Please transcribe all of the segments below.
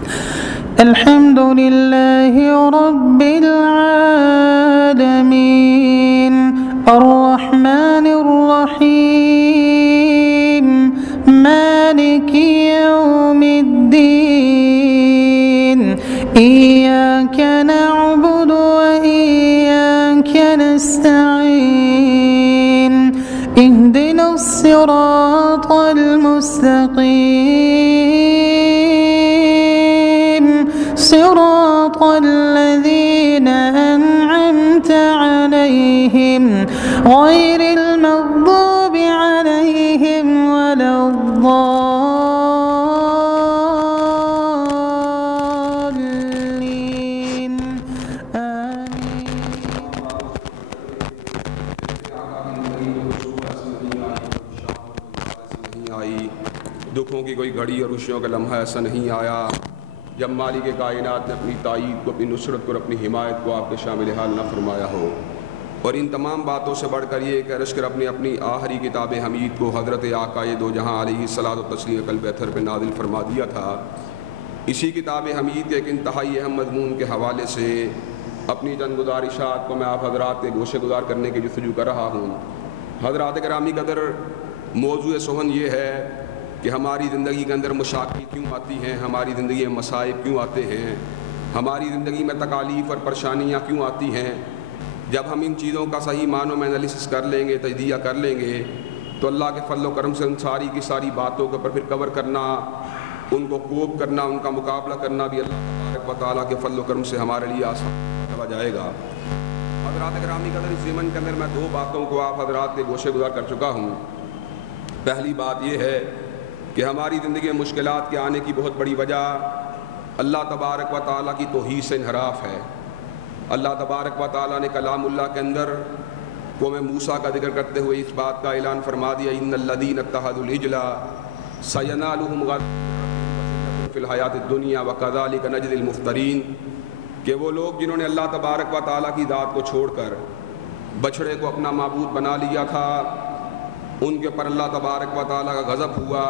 الحمد لله رب العالمين الرحمن الرحيم مالك يوم الدين إياك نعبد وإياك نستعين اهدنا الصراط المستقيم صراط الذين أنعمت عليهم غير المغضوب عليهم ولا الضالين آمين. دکھوں کی کوئی گھڑی اور خوشیوں کا لمحہ ایسا نہیں آیا جب مالک کائنات نے اپنی تائید کو، اپنی نصرت کو اور اپنی حمایت کو آپ کے شامل حال نہ فرمایا ہو۔ اور ان تمام باتوں سے بڑھ کر یہ کہ رشک رب نے اپنی آخری کتاب حمید کو حضرت آقائے دو جہاں علیہ الصلاۃ والتسلیم قلب اطہر پہ نازل فرما دیا تھا۔ اسی کتاب حمید کے ایک انتہائی اہم مضمون کے حوالے سے اپنی چند گزارشات کو میں آپ حضرات کے گوشے گزار کرنے کی جستجو کر رہا ہوں۔ حضرات گرامی قدر، موضوع سخن یہ ہے کہ ہماری زندگی کے اندر مشاکل کیوں آتی ہیں، ہماری زندگی میں مصائب کیوں آتے ہیں، ہماری زندگی میں تکالیف اور پریشانیاں کیوں آتی ہیں۔ جب ہم ان چیزوں کا صحیح معنوں میں انالیسس کر لیں گے، تجزیہ کر لیں گے، تو اللہ کے فضل و کرم سے ان ساری کی ساری باتوں کے اوپر پھر کور کرنا، ان کو کوپ کرنا، ان کا مقابلہ کرنا بھی اللہ تبارک و تعالیٰ کے فضل و کرم سے ہمارے لیے آسان ہو جائے گا۔ حضرات گرامی قدر، اس ضمن کے اندر میں دو باتوں کو آپ حضرات کے گوشے گزار کر چکا ہوں۔ پہلی بات یہ ہے کہ ہماری زندگی میں مشکلات کے آنے کی بہت بڑی وجہ اللہ تبارک و تعالیٰ کی توحید سے انحراف ہے۔ اللہ تبارک و تعالیٰ نے کلام اللہ کے اندر قوم موسیٰ کا ذکر کرتے ہوئے اس بات کا اعلان فرما دیا، ان الذین اتخذوا العجل سینالهم غضب فی الحیات الدنیا وکذلک نجزی المفترین، کہ وہ لوگ جنہوں نے اللہ تبارک و تعالیٰ کی ذات کو چھوڑ کر بچڑے کو اپنا معبود بنا لیا تھا، ان کے اوپر اللہ تبارک و تعالیٰ کا غضب ہوا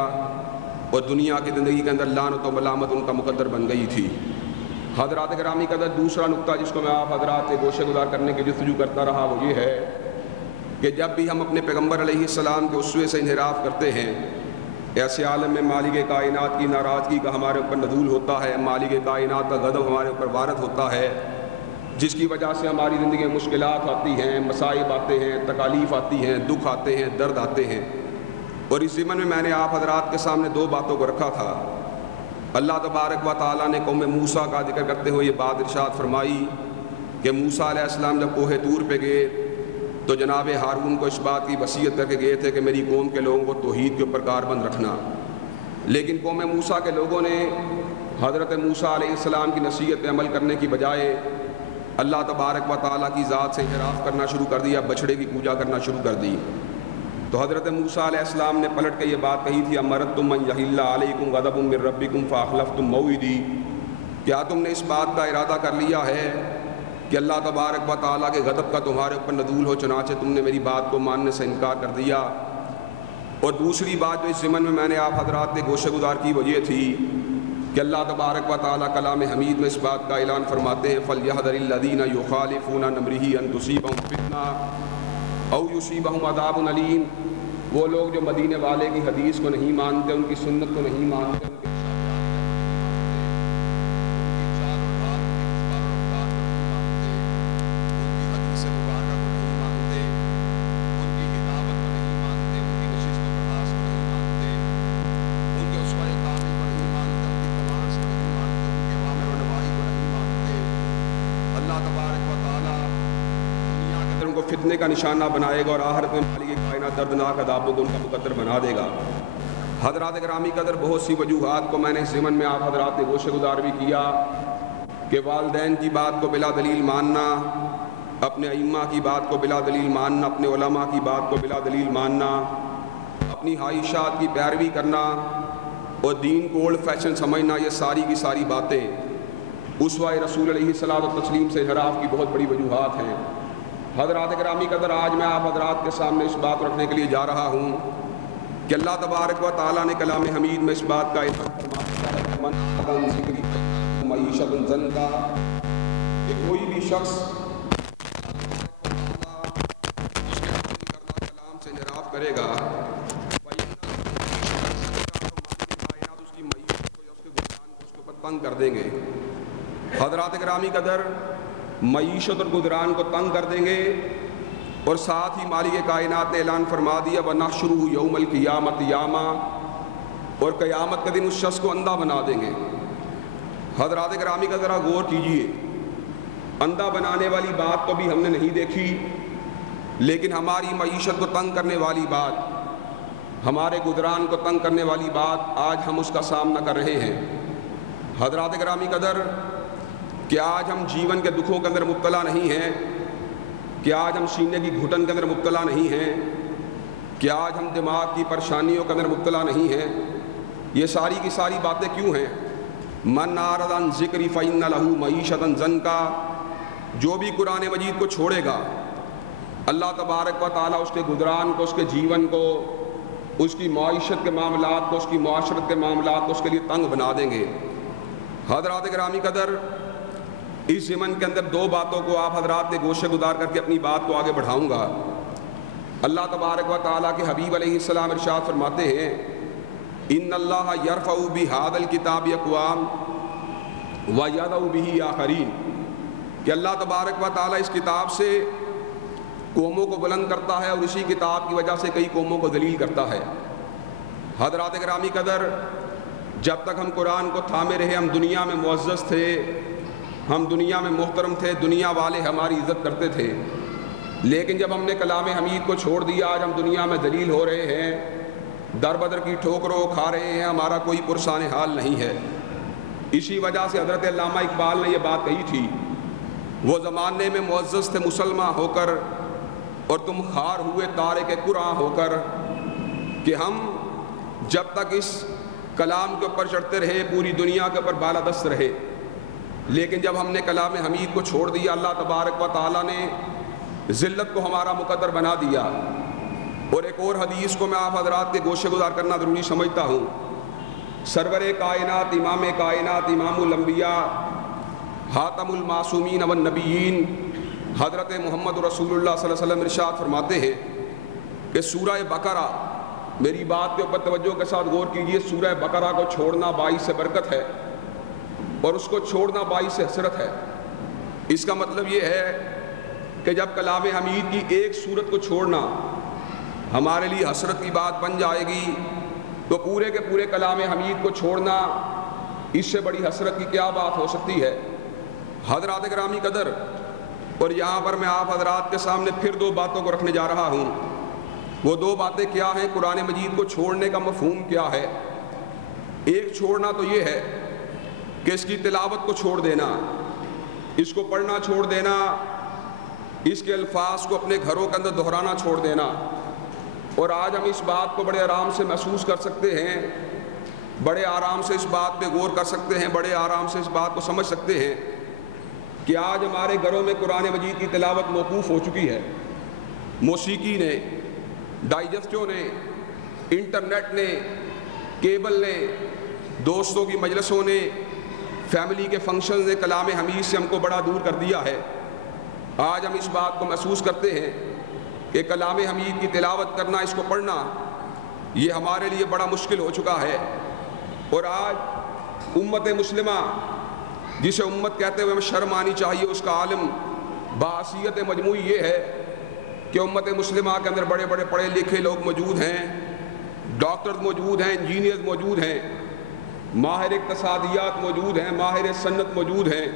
اور دنیا کی زندگی کے اندر لعنت و ملامت ان کا مقدر بن گئی تھی۔ حضرات گرامی قدر، دوسرا نقطہ جس کو میں آپ حضرات کے گوشے گزار کرنے کی جستجو کرتا رہا وہ یہ ہے کہ جب بھی ہم اپنے پیغمبر علیہ السلام کے اسوے سے انحراف کرتے ہیں، ایسے عالم میں مالک کائنات کی ناراضگی کا ہمارے اوپر نزول ہوتا ہے، مالک کائنات کا غضب ہمارے اوپر وارد ہوتا ہے، جس کی وجہ سے ہماری زندگی میں مشکلات آتی ہیں، مصائب آتے ہیں، تکالیف آتی ہیں، دکھ آتے ہیں، درد آتے ہیں۔ اور اس ضمن میں میں نے آپ حضرات کے سامنے دو باتوں کو رکھا تھا۔ اللہ تبارک و تعالیٰ نے قوم موسیٰ کا ذکر کرتے ہوئے یہ بات ارشاد فرمائی کہ موسیٰ علیہ السلام جب کوہ طور پہ گئے تو جناب ہارون کو اس بات کی وصیت کر کے گئے تھے کہ میری قوم کے لوگوں کو توحید کے اوپر کاربند رکھنا، لیکن قوم موسیٰ کے لوگوں نے حضرت موسیٰ علیہ السلام کی نصیحت پہ عمل کرنے کی بجائے اللہ تبارک و تعالیٰ کی ذات سے انحراف کرنا شروع کر دیا، بچڑے کی پوجا کرنا شروع کر دی۔ تو حضرت موسیٰ علیہ السلام نے پلٹ کے یہ بات کہی تھی، امرتم ان یحل علیکم غضب من ربکم فاخلفتم موعدی، کیا تم نے اس بات کا ارادہ کر لیا ہے کہ اللہ تبارک و تعالیٰ کے غضب کا تمہارے اوپر نزول ہو، چنانچہ تم نے میری بات کو ماننے سے انکار کر دیا۔ اور دوسری بات جو اس ضمن میں نے آپ حضرات کے گوشے گزار کی وہ یہ تھی کہ اللہ تبارک و تعالیٰ کلام حمید میں اس بات کا اعلان فرماتے ہیں، فَلْيَحْذَرِ الَّذِينَ يُخَالِفُونَ عَنْ أَمْرِهِ أَن تُصِيبَهُمْ فِتْنَةٌ أَوْ يُصِيبَهُمْ عَذَابٌ أَلِيمٌ۔ وہ لوگ جو مدینے والے کی حدیث کو نہیں مانتے، ان کی سنت کو نہیں مانتے، ان کے فتنے کا نشانہ بنائے گا اور آخرت میں مالک کائنات دردناک عذابوں کو ان کا مقدر بنا دے گا۔ حضرات گرامی قدر، بہت سی وجوہات کو میں نے اس ضمن میں آپ حضرات کے گوشے گزار بھی کیا کہ والدین کی بات کو بلا دلیل ماننا، اپنے ائمہ کی بات کو بلا دلیل ماننا، اپنے علماء کی بات کو بلا دلیل ماننا، اپنی خواہشات کی پیروی کرنا اور دین کو اولڈ فیشن سمجھنا، یہ ساری کی ساری باتیں اسوہ رسول علیہ الصلوۃ والتسلیم سے انحراف کی بہت بڑی وجوہات ہیں۔ حضرات گرامی قدر، آج میں آپ حضرات کے سامنے اس بات رکھنے کے لیے جا رہا ہوں کہ اللہ تبارک و تعالیٰ نے کلام حمید میں اس بات کا اعلان فرمایا ہے زن کا کہ کوئی بھی شخص کلام سے انحراف کرے گا اس کی معیشت کو یا اس کے گزران کو اس کے اوپر تنگ کر دیں گے. حضرات گرامی قدر معیشت اور گزران کو تنگ کر دیں گے، اور ساتھ ہی مالک کائنات نے اعلان فرما دیا وَنَحْشُرُهُ يَوْمَ الْقِيَامَةِ يَعْمَى، اور قیامت کے دن اس شخص کو اندھا بنا دیں گے. حضرات گرامی کا ذرا غور کیجئے، اندھا بنانے والی بات تو بھی ہم نے نہیں دیکھی، لیکن ہماری معیشت کو تنگ کرنے والی بات، ہمارے گزران کو تنگ کرنے والی بات آج ہم اس کا سامنا کر رہے ہیں. حضرات گرامی قدر، کہ آج ہم جیون کے دکھوں کے اندر مبتلا نہیں ہیں، کہ آج ہم سینے کی گھٹن کے اندر مبتلا نہیں ہیں، کہ آج ہم دماغ کی پریشانیوں کے اندر مبتلا نہیں ہیں. یہ ساری کی ساری باتیں کیوں ہیں؟ من اعرض عن ذکری فإن لہ معیشۃ ضنکا، جو بھی قرآن مجید کو چھوڑے گا اللہ تبارک و تعالیٰ اس کے گزران کو، اس کے جیون کو، اس کی معیشت کے معاملات کو، اس کی معاشرت کے معاملات کو اس کے لیے تنگ بنا دیں گے. حضرات گرامی قدر، اس ضمن کے اندر دو باتوں کو آپ حضرات نے گوشے گزار کر کے اپنی بات کو آگے بڑھاؤں گا. اللہ تبارک و تعالیٰ کے حبیب علیہ السلام ارشاد فرماتے ہیں ان اللہ یرفع بہذا الکتاب اقوام ویضع بہ آخرین، کہ اللہ تبارک و تعالیٰ اس کتاب سے قوموں کو بلند کرتا ہے اور اسی کتاب کی وجہ سے کئی قوموں کو ذلیل کرتا ہے. حضرات گرامی قدر، جب تک ہم قرآن کو تھامے رہے ہم دنیا میں معزز تھے، ہم دنیا میں محترم تھے، دنیا والے ہماری عزت کرتے تھے، لیکن جب ہم نے کلام حمید کو چھوڑ دیا آج ہم دنیا میں ذلیل ہو رہے ہیں، در بدر کی ٹھوکروں کھا رہے ہیں، ہمارا کوئی پرسان حال نہیں ہے. اسی وجہ سے حضرت علامہ اقبال نے یہ بات کہی تھی، وہ زمانے میں معزز تھے مسلمان ہو کر اور تم خار ہوئے تارک قرآن ہو کر، کہ ہم جب تک اس کلام کے اوپر چڑھتے رہے پوری دنیا کے اوپر بالادست رہے، لیکن جب ہم نے کلام حمید کو چھوڑ دیا اللہ تبارک و تعالیٰ نے ذلت کو ہمارا مقدر بنا دیا. اور ایک اور حدیث کو میں آپ حضرات کے گوشے گزار کرنا ضروری سمجھتا ہوں. سرور کائنات، امام کائنات، امام الانبیاء، خاتم المعصومین والنبیین، حضرت محمد رسول اللہ صلی اللہ علیہ وسلم ارشاد فرماتے ہیں کہ سورہ بقرہ، میری بات کے اوپر توجہ کے ساتھ غور کیجئے، سورہ بقرہ کو چھوڑنا باعث برکت ہے اور اس کو چھوڑنا باعث حسرت ہے. اس کا مطلب یہ ہے کہ جب کلام حمید کی ایک سورت کو چھوڑنا ہمارے لیے حسرت کی بات بن جائے گی، تو پورے کے پورے کلام حمید کو چھوڑنا اس سے بڑی حسرت کی کیا بات ہو سکتی ہے. حضرات گرامی قدر، اور یہاں پر میں آپ حضرات کے سامنے پھر دو باتوں کو رکھنے جا رہا ہوں. وہ دو باتیں کیا ہیں؟ قرآن مجید کو چھوڑنے کا مفہوم کیا ہے؟ ایک چھوڑنا تو یہ ہے کہ اس کی تلاوت کو چھوڑ دینا، اس کو پڑھنا چھوڑ دینا، اس کے الفاظ کو اپنے گھروں کے اندر دہرانا چھوڑ دینا. اور آج ہم اس بات کو بڑے آرام سے محسوس کر سکتے ہیں، بڑے آرام سے اس بات پہ غور کر سکتے ہیں، بڑے آرام سے اس بات کو سمجھ سکتے ہیں کہ آج ہمارے گھروں میں قرآن مجید کی تلاوت موقوف ہو چکی ہے. موسیقی نے، ڈائجسٹوں نے، انٹرنیٹ نے، کیبل نے، دوستوں کی مجلسوں نے، فیملی کے فنکشنز نے کلام حمید سے ہم کو بڑا دور کر دیا ہے. آج ہم اس بات کو محسوس کرتے ہیں کہ کلام حمید کی تلاوت کرنا، اس کو پڑھنا، یہ ہمارے لیے بڑا مشکل ہو چکا ہے. اور آج امت مسلمہ، جسے امت کہتے ہوئے ہمیں شرم آنی چاہیے، اس کا عالم بحیثیت مجموعی یہ ہے کہ امت مسلمہ کے اندر بڑے بڑے پڑھے لکھے لوگ موجود ہیں، ڈاکٹر موجود ہیں، انجینئر موجود ہیں، ماہر اقتصادیات موجود ہیں، ماہر صنعت موجود ہیں،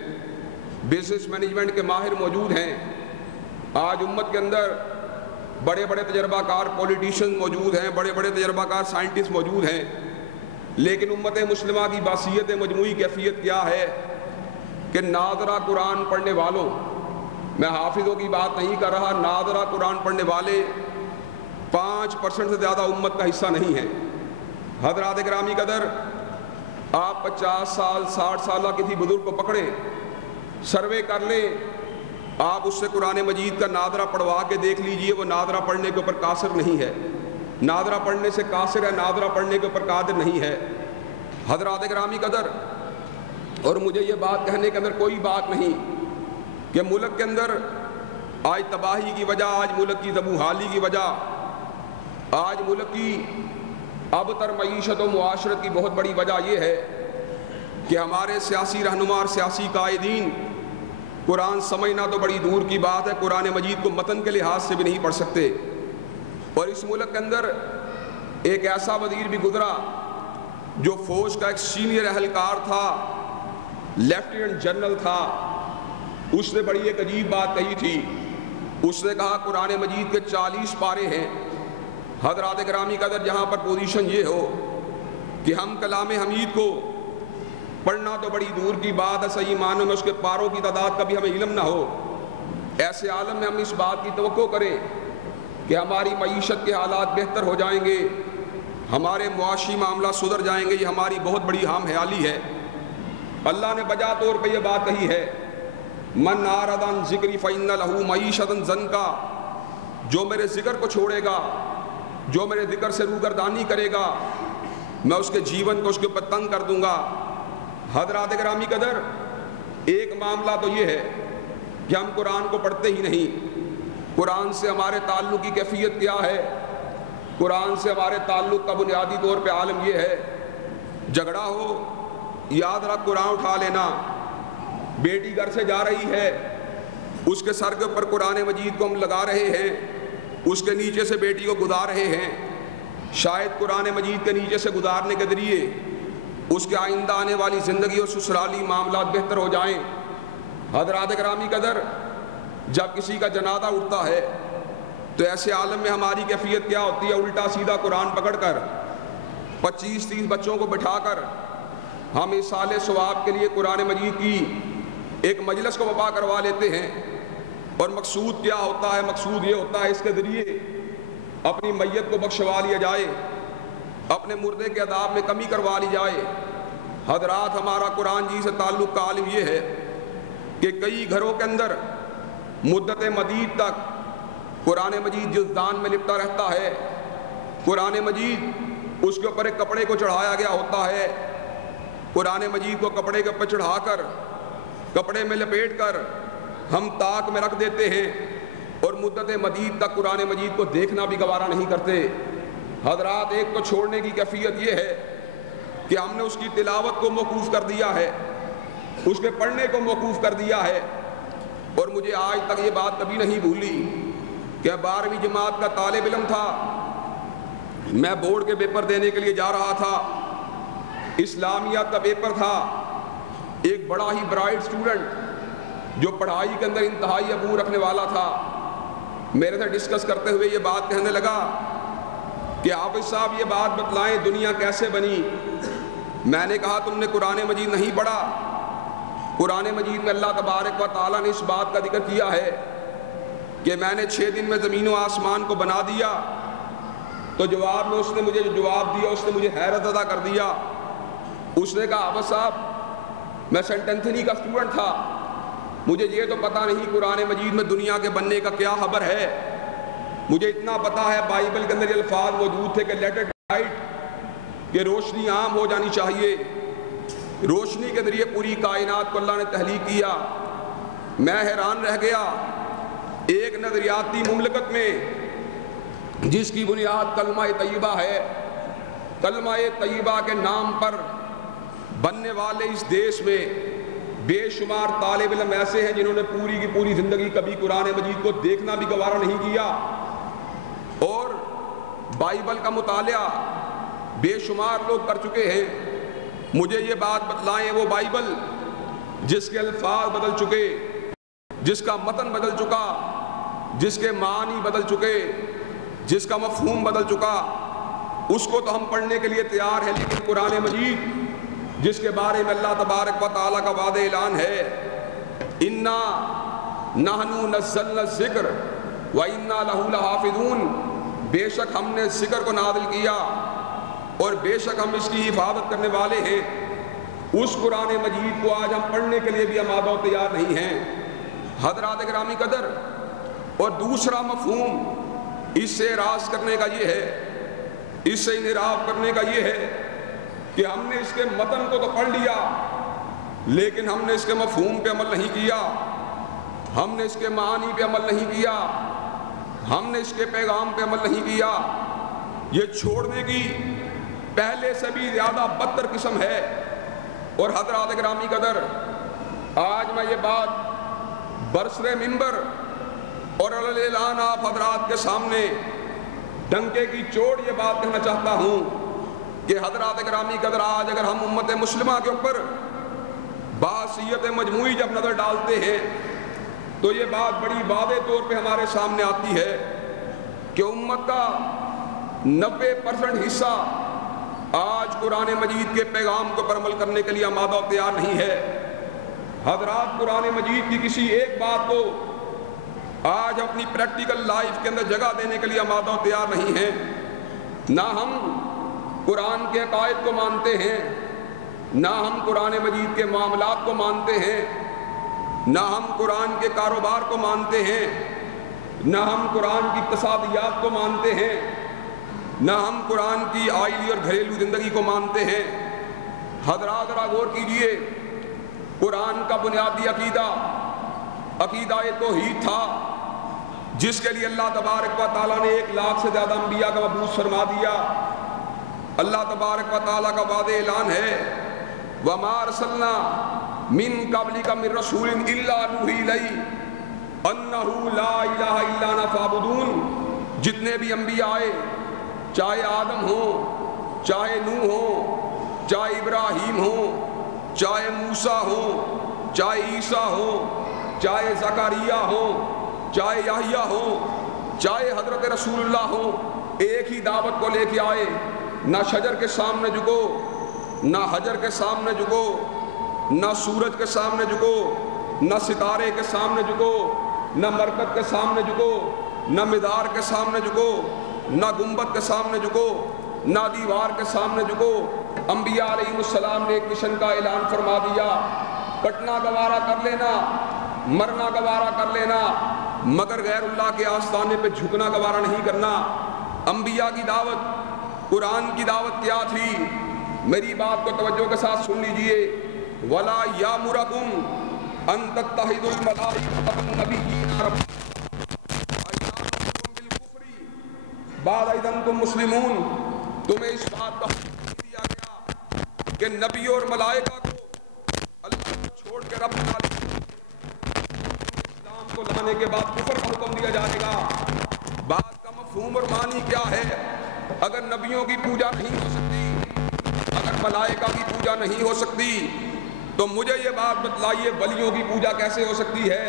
بزنس مینجمنٹ کے ماہر موجود ہیں. آج امت کے اندر بڑے بڑے تجربہ کار پولیٹیشین موجود ہیں، بڑے بڑے تجربہ کار سائنٹسٹ موجود ہیں، لیکن امت مسلمہ کی بحیثیت مجموعی کیفیت کیا ہے کہ ناظرہ قرآن پڑھنے والوں، میں حافظوں کی بات نہیں کر رہا، ناظرہ قرآن پڑھنے والے 5% سے زیادہ امت کا حصہ نہیں ہے. حضرات گرامی قدر، آپ 50 سال 60 سالہ کسی بزرگ کو پکڑیں، سروے کر لیں، آپ اس سے قرآن مجید کا ناظرہ پڑھوا کے دیکھ لیجئے، وہ ناظرہ پڑھنے کے اوپر قاصر نہیں ہے، ناظرہ پڑھنے سے قاصر ہے، ناظرہ پڑھنے کے اوپر قادر نہیں ہے. حضرات گرامی قدر، اور مجھے یہ بات کہنے کے اندر کوئی بات نہیں کہ ملک کے اندر آج تباہی کی وجہ، آج ملک کی زبوحالی کی وجہ، آج ملک کی ابتر معیشت و معاشرت کی بہت بڑی وجہ یہ ہے کہ ہمارے سیاسی رہنما اور سیاسی قائدین قرآن سمجھنا تو بڑی دور کی بات ہے، قرآن مجید کو متن کے لحاظ سے بھی نہیں پڑھ سکتے۔ اور اس ملک کے اندر ایک ایسا وزیر بھی گزرا جو فوج کا ایک سینئر اہلکار تھا، لیفٹیننٹ جنرل تھا، اس نے بڑی ایک عجیب بات کہی تھی۔ اس نے کہا قرآن مجید کے 40 پارے ہیں، حضرات گرامی قدر جہاں پر پوزیشن یہ ہو کہ ہم کلام حمید کو پڑھنا تو بڑی دور کی بات ہے، صحیح معنوں میں اس کے پاروں کی تعداد کا بھی ہمیں علم نہ ہو، ایسے عالم میں ہم اس بات کی توقع کریں کہ ہماری معیشت کے حالات بہتر ہو جائیں گے، ہمارے معاشی معاملات سدھر جائیں گے، یہ ہماری بہت بڑی ہم خیالی ہے۔ اللہ نے بجا طور پہ یہ بات کہی ہے، من اعرض عن ذکری فإن لہ معیشۃ ضنکا، جو میرے ذکر کو چھوڑے گا، جو میرے ذکر سے روگردانی کرے گا، میں اس کے جیون کو اس کے اوپر تنگ کر دوں گا۔ حضرات گرامی قدر، ایک معاملہ تو یہ ہے کہ ہم قرآن کو پڑھتے ہی نہیں۔ قرآن سے ہمارے تعلق کی کیفیت کیا ہے؟ قرآن سے ہمارے تعلق کا بنیادی طور پہ عالم یہ ہے، جھگڑا ہو یاد رکھ قرآن اٹھا لینا، بیٹی گھر سے جا رہی ہے، اس کے سر کے اوپر قرآن مجید کو ہم لگا رہے ہیں، اس کے نیچے سے بیٹی کو گزار رہے ہیں، شاید قرآن مجید کے نیچے سے گزارنے کے ذریعے اس کے آئندہ آنے والی زندگی اور سسرالی معاملات بہتر ہو جائیں۔ حضرات گرامی قدر، جب کسی کا جنازہ اٹھتا ہے تو ایسے عالم میں ہماری کیفیت کیا ہوتی ہے؟ الٹا سیدھا قرآن پکڑ کر 25-30 بچوں کو بٹھا کر ہم ایصال ثواب کے لیے قرآن مجید کی ایک مجلس کو وبا کروا لیتے ہیں۔ اور مقصود کیا ہوتا ہے؟ مقصود یہ ہوتا ہے اس کے ذریعے اپنی میت کو بخشوا لیا جائے، اپنے مردے کے عذاب میں کمی کروا لی جائے۔ حضرات، ہمارا قرآن جی سے تعلق کا عالم یہ ہے کہ کئی گھروں کے اندر مدت مدید تک قرآن مجید جزدان میں لپٹا رہتا ہے، قرآن مجید اس کے اوپر ایک کپڑے کو چڑھایا گیا ہوتا ہے، قرآن مجید کو کپڑے کے اوپر چڑھا کر، کپڑے میں لپیٹ کر ہم طاق میں رکھ دیتے ہیں اور مدت مدید تک قرآن مجید کو دیکھنا بھی گوارا نہیں کرتے۔ حضرات، ایک تو چھوڑنے کی کیفیت یہ ہے کہ ہم نے اس کی تلاوت کو موقوف کر دیا ہے، اس کے پڑھنے کو موقوف کر دیا ہے۔ اور مجھے آج تک یہ بات کبھی نہیں بھولی کہ 12ویں جماعت کا طالب علم تھا، میں بورڈ کے پیپر دینے کے لیے جا رہا تھا، اسلامیات کا پیپر تھا، ایک بڑا ہی برائٹ اسٹوڈنٹ جو پڑھائی کے اندر انتہائی عبور رکھنے والا تھا، میرے سے ڈسکس کرتے ہوئے یہ بات کہنے لگا کہ حافظ صاحب یہ بات بتلائیں دنیا کیسے بنی؟ میں نے کہا تم نے قرآن مجید نہیں پڑھا؟ قرآن مجید میں اللہ تبارک و تعالیٰ نے اس بات کا ذکر کیا ہے کہ میں نے 6 دن میں زمین و آسمان کو بنا دیا۔ تو جواب میں اس نے مجھے جو جواب دیا اس نے مجھے حیرت ادا کر دیا۔ اس نے کہا حافظ صاحب میں سینٹ اینتھنی کا اسٹوڈنٹ تھا، مجھے یہ تو پتہ نہیں قرآن مجید میں دنیا کے بننے کا کیا خبر ہے، مجھے اتنا پتہ ہے بائبل کے اندر یہ الفاظ موجود تھے کہ لیٹ اٹ لائٹ، کہ روشنی عام ہو جانی چاہیے، روشنی کے ذریعے پوری کائنات کو اللہ نے تخلیق کیا۔ میں حیران رہ گیا، ایک نظریاتی مملکت میں جس کی بنیاد کلمہ طیبہ ہے، کلمہ طیبہ کے نام پر بننے والے اس دیش میں بے شمار طالب علم ایسے ہیں جنہوں نے پوری کی پوری زندگی کبھی قرآن مجید کو دیکھنا بھی گوارا نہیں کیا، اور بائبل کا مطالعہ بے شمار لوگ کر چکے ہیں۔ مجھے یہ بات بتلائیں وہ بائبل جس کے الفاظ بدل چکے، جس کا متن بدل چکا، جس کے معنی بدل چکے، جس کا مفہوم بدل چکا، اس کو تو ہم پڑھنے کے لیے تیار ہیں، لیکن قرآن مجید جس کے بارے میں اللہ تبارک و تعالیٰ کا وعدہ اعلان ہے، انا نحن نزلنا الذکر وانا لہ لحافظون، بے شک ہم نے ذکر کو نازل کیا اور بے شک ہم اس کی حفاظت کرنے والے ہیں۔ اس قرآن مجید کو آج ہم پڑھنے کے لیے بھی آمادہ و تیار نہیں ہیں۔ حضرات گرامی قدر، اور دوسرا مفہوم اس سے اعراض کرنے کا یہ ہے، اس سے انحراف کرنے کا یہ ہے کہ ہم نے اس کے متن کو تو پڑھ لیا، لیکن ہم نے اس کے مفہوم پہ عمل نہیں کیا، ہم نے اس کے معانی پہ عمل نہیں کیا، ہم نے اس کے پیغام پہ عمل نہیں کیا۔ یہ چھوڑنے کی پہلے سے بھی زیادہ بدتر قسم ہے۔ اور حضرات گرامی قدر، آج میں یہ بات برسر منبر اور اعلان آپ حضرات کے سامنے ڈنکے کی چوٹ یہ بات کہنا چاہتا ہوں کہ حضرات گرامی قدر، آج اگر ہم امت مسلمہ کے اوپر بحثیت مجموعی جب نظر ڈالتے ہیں تو یہ بات بڑی واضح طور پہ ہمارے سامنے آتی ہے کہ امت کا 90% حصہ آج قرآن مجید کے پیغام کو پر عمل کرنے کے لیے آمادہ و تیار نہیں ہے۔ حضرات قرآن مجید کی کسی ایک بات کو آج اپنی پریکٹیکل لائف کے اندر جگہ دینے کے لیے آمادہ و تیار نہیں ہیں۔ نہ ہم قرآن کے عقائد کو مانتے ہیں، نہ ہم قرآن مجید کے معاملات کو مانتے ہیں، نہ ہم قرآن کے کاروبار کو مانتے ہیں، نہ ہم قرآن کی اقتصادیات کو مانتے ہیں، نہ ہم قرآن کی آئلی اور گھریلو زندگی کو مانتے ہیں۔ حضرات ذرا غور کیجئے، قرآن کا بنیادی عقیدہ توحید تھا، جس کے لیے اللہ تبارک و تعالیٰ نے 1 لاکھ سے زیادہ انبیاء کا مبعوث فرما دیا۔ اللہ تبارک و تعالیٰ کا واضح اعلان ہے، وَمَا أَرْسَلْنَا مِن قَبْلِكَ مِن رَّسُولٍ إِلَّا نُوحِي إِلَيْهِ أَنَّهُ لَا إِلَٰهَ إِلَّا أَنَا فَاعْبُدُونِ۔ جتنے بھی انبیاء آئے، چاہے آدم ہوں، چاہے نوح ہوں، چاہے ابراہیم ہوں، چاہے موسیٰ ہوں، چاہے عیسیٰ ہوں، چاہے زکریا ہوں، چاہے یحییٰ ہوں، چاہے حضرت رسول اللہ ہوں، ایک ہی دعوت کو لے کے آئے، نہ شجر کے سامنے جھکو، نہ حجر کے سامنے جھکو، نہ سورج کے سامنے جھکو، نہ ستارے کے سامنے جھکو، نہ مرکز کے سامنے جھکو، نہ مدار کے سامنے جھکو، نہ گنبد کے سامنے جھکو، نہ دیوار کے سامنے جھکو۔ انبیاء علیہ السلام نے ایک مشن کا اعلان فرما دیا، کٹنا گوارا کر لینا، مرنا گوارا کر لینا، مگر غیر اللہ کے آستانے پہ جھکنا گوارا نہیں کرنا۔ انبیاء کی دعوت، قرآن کی دعوت کیا تھی؟ میری بات کو توجہ کے ساتھ سن لیجئے، وَلَا يَأْمُرَكُمْ أَن تَتَّخِذُوا الْمَلَائِكَةَ وَالنَّبِيِّينَ بعد اذ انتم مسلمون۔ تمہیں اس بات کا حکم دیا گیا کہ نبی اور ملائکہ کو اللہ کو چھوڑ کے رب اسلام کو لانے کے بعد کفر کا حکم دیا جائے گا۔ بات کا مفہوم اور معنی کیا ہے؟ اگر نبیوں کی پوجا نہیں ہو سکتی، اگر ملائکہ کی پوجا نہیں ہو سکتی، تو مجھے یہ بات بتلائیے ولیوں کی پوجا کیسے ہو سکتی ہے،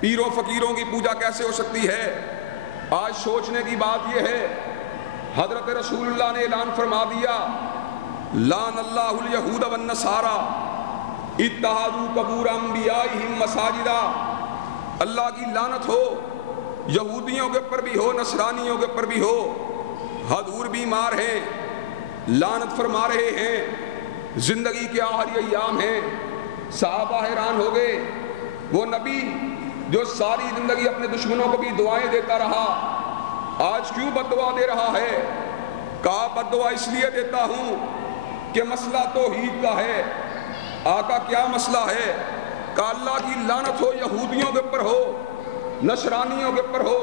پیروں فقیروں کی پوجا کیسے ہو سکتی ہے؟ آج سوچنے کی بات یہ ہے، حضرت رسول اللہ نے اعلان فرما دیا، لعن اللہ الیہود والنصارى اتخذوا قبور انبیائہم مساجدا۔ اللہ کی لعنت ہو، یہودیوں کے اوپر بھی ہو، نصرانیوں کے اوپر بھی ہو۔ حضور بیمار ہیں، لعنت فرما رہے ہیں، زندگی کے آخری ایام ہیں۔ صحابہ حیران ہو گئے، وہ نبی جو ساری زندگی اپنے دشمنوں کو بھی دعائیں دیتا رہا، آج کیوں بد دعا دے رہا ہے؟ کہا بد دعا اس لیے دیتا ہوں کہ مسئلہ توحید کا ہے۔ آقا کیا مسئلہ ہے؟ کہ اللہ کی لعنت ہو، یہودیوں کے اوپر ہو، نصرانیوں کے اوپر ہو۔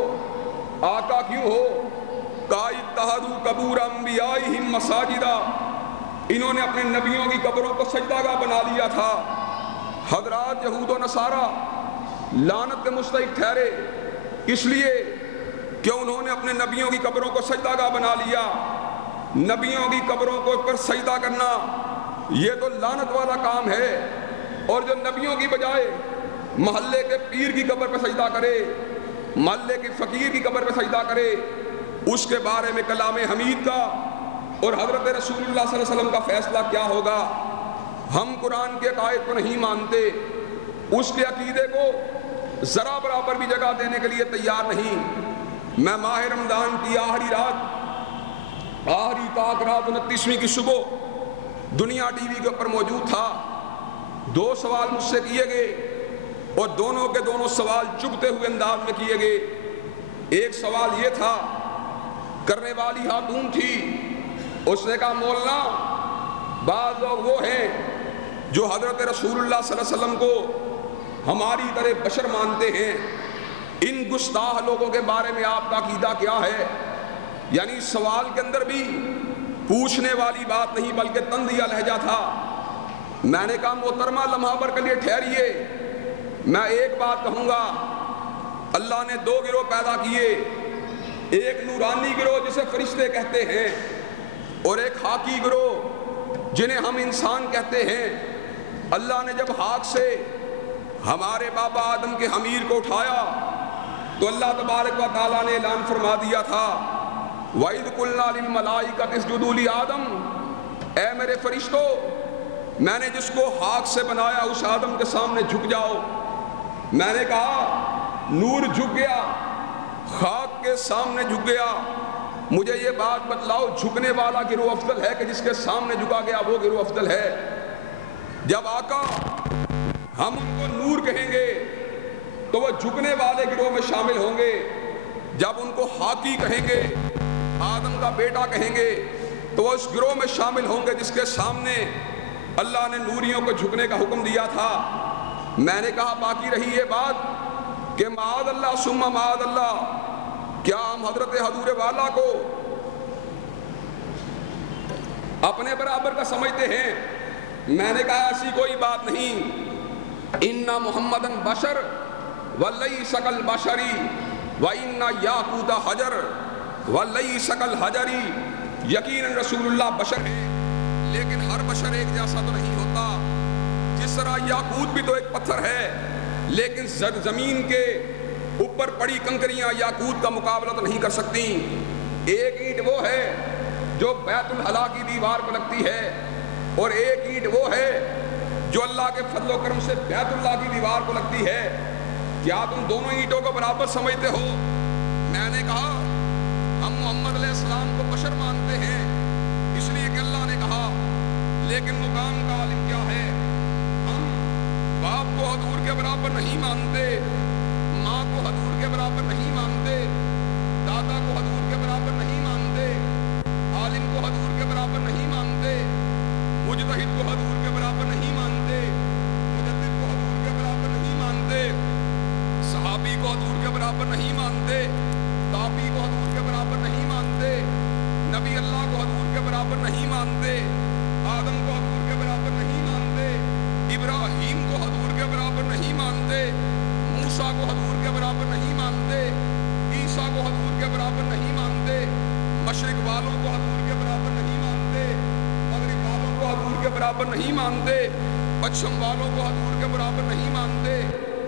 آقا کیوں ہو؟ کہا اتخذوا قبور انبیائہم مساجدا، انہوں نے اپنے نبیوں کی قبروں کو سجدہ گاہ بنا لیا تھا۔ حضرات یہود و نصارہ لعنت کے مستحق ٹھہرے اس لیے کہ انہوں نے اپنے نبیوں کی قبروں کو سجدہ گاہ بنا لیا۔ نبیوں کی قبروں کو پر سجدہ کرنا یہ تو لعنت والا کام ہے، اور جو نبیوں کی بجائے محلے کے پیر کی قبر پہ سجدہ کرے، محلے کے فقیر کی قبر پہ سجدہ کرے، اس کے بارے میں کلام حمید کا اور حضرت رسول اللہ صلی اللہ علیہ وسلم کا فیصلہ کیا ہوگا؟ ہم قرآن کے عقائد کو نہیں مانتے، اس کے عقیدے کو ذرا برابر بھی جگہ دینے کے لیے تیار نہیں۔ میں ماہ رمضان کی آخری پاک رات 29ویں کی صبح دنیا ٹی وی کے اوپر موجود تھا۔ 2 سوال مجھ سے کیے گئے اور دونوں کے دونوں سوال چبھتے ہوئے انداز میں کیے گئے۔ ایک سوال یہ تھا، کرنے والی خاتون تھی، اس نے کہا مولانا بعض لوگ وہ ہیں جو حضرت رسول اللہ صلی اللہ علیہ وسلم کو ہماری طرح بشر مانتے ہیں، ان گستاخ لوگوں کے بارے میں آپ کا عقیدہ کیا ہے؟ یعنی سوال کے اندر بھی پوچھنے والی بات نہیں بلکہ طنزیہ لہجہ تھا۔ میں نے کہا محترمہ لمحہ بھر کے لیے ٹھہریے، میں ایک بات کہوں گا، اللہ نے دو گروہ پیدا کیے، ایک نورانی گروہ جسے فرشتے کہتے ہیں، اور ایک خاکی گروہ جنہیں ہم انسان کہتے ہیں۔ اللہ نے جب خاک سے ہمارے بابا آدم کے حمیر کو اٹھایا تو اللہ تبارک و تعالیٰ نے اعلان فرما دیا تھا وَإِذْ قُلْنَا لِلْمَلَائِكَةِ اسْجُدُوا لِآدَمَ، اے میرے فرشتوں، میں نے جس کو خاک سے بنایا اس آدم کے سامنے جھک جاؤ۔ میں نے کہا نور جھک گیا، خاک کے سامنے جھک گیا، مجھے یہ بات بتلاؤ جھکنے والا گروہ افضل ہے کہ جس کے سامنے جھکا گیا وہ گروہ افضل ہے؟ جب آقا ہم ان کو نور کہیں گے تو وہ جھکنے والے گروہ میں شامل ہوں گے، جب ان کو خاکی کہیں گے، آدم کا بیٹا کہیں گے، تو وہ اس گروہ میں شامل ہوں گے جس کے سامنے اللہ نے نوریوں کو جھکنے کا حکم دیا تھا۔ میں نے کہا باقی رہی یہ بات کہ معاذ اللہ ثم معاذ اللہ، کیا ہم حضرت حضور والا کو اپنے برابر کا سمجھتے ہیں؟ میں نے کہا ایسی کوئی بات نہیں، ان محمدن بشر ولیس کالبشری وان یاقوت حجر ولیس کالحجری، یقیناً رسول اللہ بشر ہے لیکن ہر بشر ایک جیسا تو نہیں ہوتا۔ جس طرح یاقوت بھی تو ایک پتھر ہے لیکن زمین کے اوپر پڑی کنکریاں یاقوت کا مقابلہ تو نہیں کر سکتی۔ ایک اینٹ وہ ہے جو بیت الخلا کی دیوار کو لگتی ہے، اور ایک اینٹ وہ ہے جو اللہ کے فضل و کرم سے بیت اللہ کی دیوار کو لگتی ہے۔ کیا تم دونوں اینٹوں کو برابر سمجھتے ہو؟ میں نے کہا ہم محمد علیہ السلام کو بشر مانتے ہیں اس لیے کہ اللہ نے کہا، لیکن مقام کا عالم کیا ہے؟ ہم باپ کو حضور کے برابر نہیں مانتے، ماں کو حضور کے برابر نہیں مانتے، دادا کو حضور کے برابر نہیں مانتے، عالم کو حضور کے برابر نہیں مانتے، مجتہد کو حضور کے برابر نہیں مانتے، مجدد کو حضور کے برابر نہیں مانتے، صحابی کو حضور کے برابر نہیں مانتے، تابعی کو حضور کے برابر نہیں مانتے، نبی اللہ کو حضور کے برابر نہیں مانتے، آدم کو حضور کے برابر نہیں مانتے، ابراہیم کو حضور کے برابر نہیں مانتے، موسیٰ کو حضور کے برابر نہیں مانتے، عیسیٰ کو حضور کے برابر نہیں مانتے، مشرق والوں کو حضور کے برابر نہیں مانتے، مغرب والوں کو حضور کے برابر نہیں مانتے، پچھم والوں کو حضور کے برابر نہیں مانتے،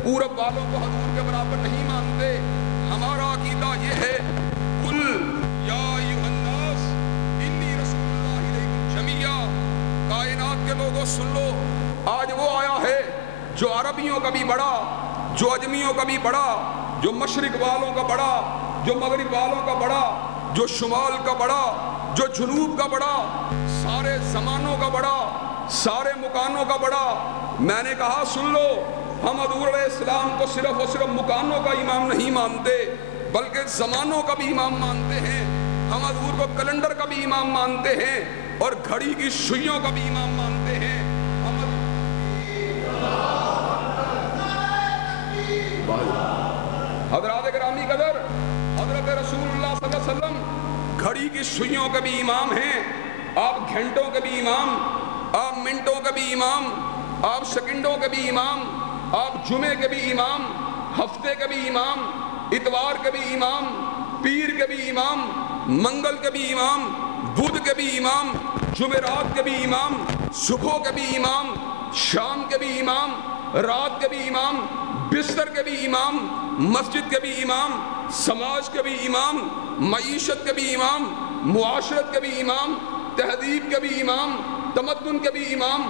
پورب والوں کو حضور کے برابر نہیں مانتے۔ ہمارا عقیدہ یہ ہے قل یا ایھا الناس انی رسول اللہ الیکم جمیعا، کائنات کے لوگوں سن لو، آج وہ آیا ہے جو عربیوں کا بھی بڑا، جو اجمیوں کا بھی بڑا، جو مشرق والوں کا بڑا، جو مغرب والوں کا بڑا، جو شمال کا بڑا، جو جنوب کا بڑا، سارے زمانوں کا بڑا، سارے مکانوں کا بڑا۔ میں نے کہا سن لو، ہم حضور علیہ السلام کو صرف اور صرف مکانوں کا امام نہیں مانتے بلکہ زمانوں کا بھی امام مانتے ہیں۔ ہم حضور کو کیلنڈر کا بھی امام مانتے ہیں اور گھڑی کی سوئیوں کا بھی امام مانتے ہیں۔ حضرات گرامی قدر، حضرت رسول اللہ صلی اللہ علیہ وسلم گھڑی کی سوئیوں کے بھی امام ہیں، آپ گھنٹوں کے بھی امام، آپ منٹوں کے بھی امام، آپ سیکنڈوں کے بھی امام، آپ جمعے کے بھی امام، ہفتے کے بھی امام، اتوار کے بھی امام، پیر کے بھی امام، منگل کے بھی امام، بدھ کے بھی امام، جمعرات کے بھی امام، صبح کے بھی امام، شام کے بھی امام، رات کے بھی امام، بستر کے بھی امام، مسجد کے بھی امام، سماج کے بھی امام، معیشت کے بھی امام، معاشرت کے بھی امام، تہذیب کے بھی امام، تمدن کے بھی امام،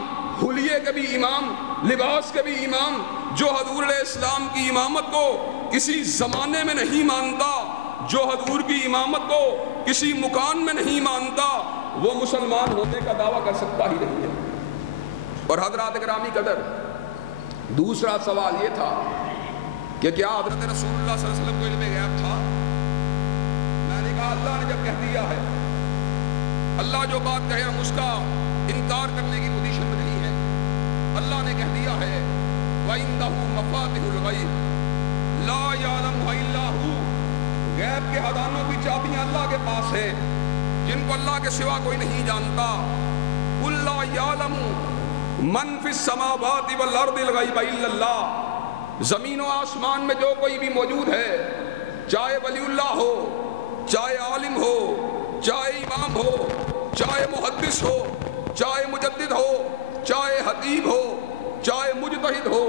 حلیے کے بھی امام، لباس کے بھی امام۔ جو حضور علیہ السلام کی امامت کو کسی زمانے میں نہیں مانتا، جو حضور کی امامت کو کسی مکان میں نہیں مانتا، وہ مسلمان ہونے کا دعویٰ کر سکتا ہی نہیں ہے۔ اور حضرات گرامی قدر، دوسرا سوال یہ تھا کہ کیا حضرت رسول اللہ صلی اللہ علیہ وسلم کو علم غیب تھا؟ میں نے کہا اللہ نے جب کہہ دیا ہے، اللہ جو بات کہے ہم اس کا انکار کرنے کی پوزیشن میں نہیں ہے۔ اللہ نے کہہ دیا ہے وَعِندَهُ مَفَاتِحُ الْغَيْبِ لَا يَعْلَمُهَا إِلَّا هُوَ، غیب کے خزانوں کی چابیاں اللہ کے پاس ہیں جن کو اللہ کے سوا کوئی نہیں جانتا۔ قُل لَّا يَعْلَمُ مَن فِي السَّمَاوَاتِ وَالْأَرْضِ الْغَيْبَ إِلَّا اللَّهُ، زمین و آسمان میں جو کوئی بھی موجود ہے، چاہے ولی اللہ ہو، چاہے عالم ہو، چاہے امام ہو، چاہے محدث ہو، چاہے مجدد ہو، چاہے حدیث ہو، چاہے مجتہد ہو،